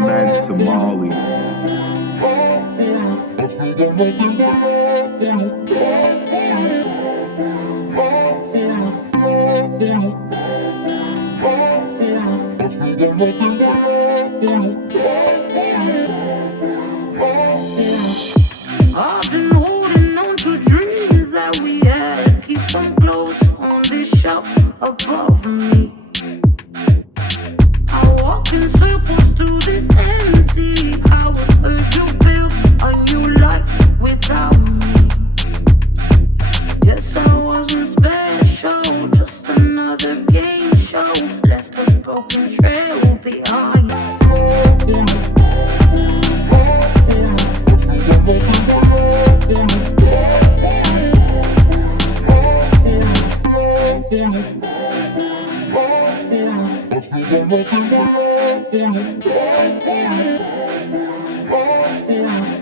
MANSA Molly. I've been holding on to dreams that we had. Keep them close on this shelf above me. I walk in circles through this empty house. Heard you build a new life without me. Yes, I wasn't special, just another game show. Left a broken trail behind.